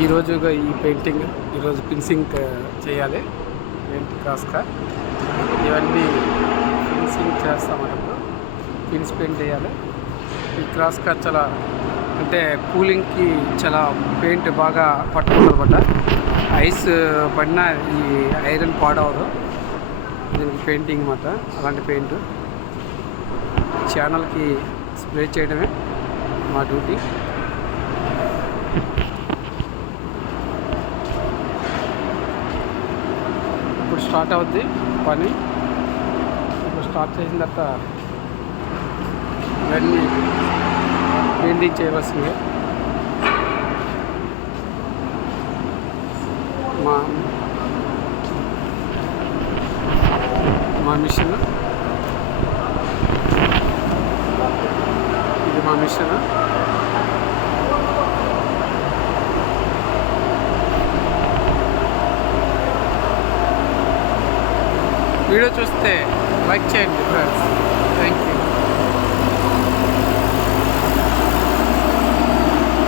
ఈరోజుగా ఈ పెయింటింగ్ ఈరోజు ఫినిషింగ్ చేయాలి. పెయింట్ క్రాస్గా ఇవన్నీ ఫినిషింగ్ చేస్తామన్నప్పుడు ఫినిష్ పెయింట్ చేయాలి. ఈ క్రాస్గా చాలా అంటే కూలింగ్కి చాలా పెయింట్ బాగా పట్టుకుంటుంది అనమాట. ఐస్ పడినా ఈ ఐరన్ పాడవదు. దీనికి పెయింటింగ్ అన్నమాట. అలాంటి పెయింట్ ఛానల్కి స్ప్రే చేయడమే మా డ్యూటీ. ఇప్పుడు స్టార్ట్ అవుద్ది పని. ఇప్పుడు స్టార్ట్ చేసిన తర్వాత ఇవన్నీ పెయింటింగ్ చేయవలసిందే. మా మిషన్ ఇది మా మిషన్. వీడియో చూస్తే లైక్ చేయండి ఫ్రెండ్స్.